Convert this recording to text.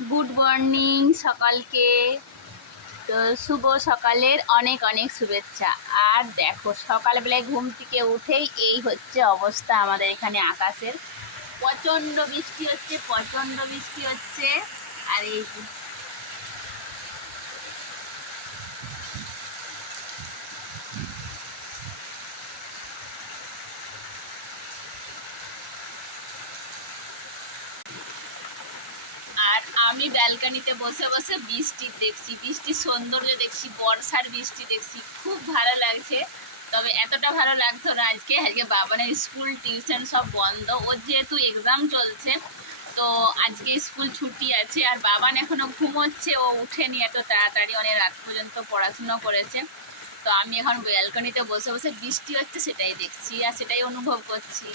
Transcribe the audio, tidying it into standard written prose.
Good morning সকালকে। তো শুভ সকালের অনেক অনেক শুভেচ্ছা। আর দেখো সকালবেলায় ঘুম থেকে উঠেই এই হচ্ছে অবস্থা আমাদের এখানে আকাশের। প্রচণ্ড বৃষ্টি হচ্ছে, প্রচণ্ড বৃষ্টি হচ্ছে। আর এই আর আমি ব্যালকনিতে বসে বসে বৃষ্টি দেখছি, বৃষ্টির সৌন্দর্য দেখছি, বর্ষার বৃষ্টি দেখছি, খুব ভালো লাগছে। তবে এতটা ভালো লাগতো না আজকে। আজকে বাবানের স্কুল টিউশন সব বন্ধ, ওর যেহেতু এক্সাম চলছে, তো আজকে স্কুল ছুটি আছে। আর বাবান এখনো ঘুমোচ্ছে, ও উঠেনি এত তাড়াতাড়ি, অনেক রাত পর্যন্ত পড়াশুনো করেছে। তো আমি এখন ব্যালকনিতে বসে বসে বৃষ্টি হচ্ছে সেটাই দেখছি আর সেটাই অনুভব করছি।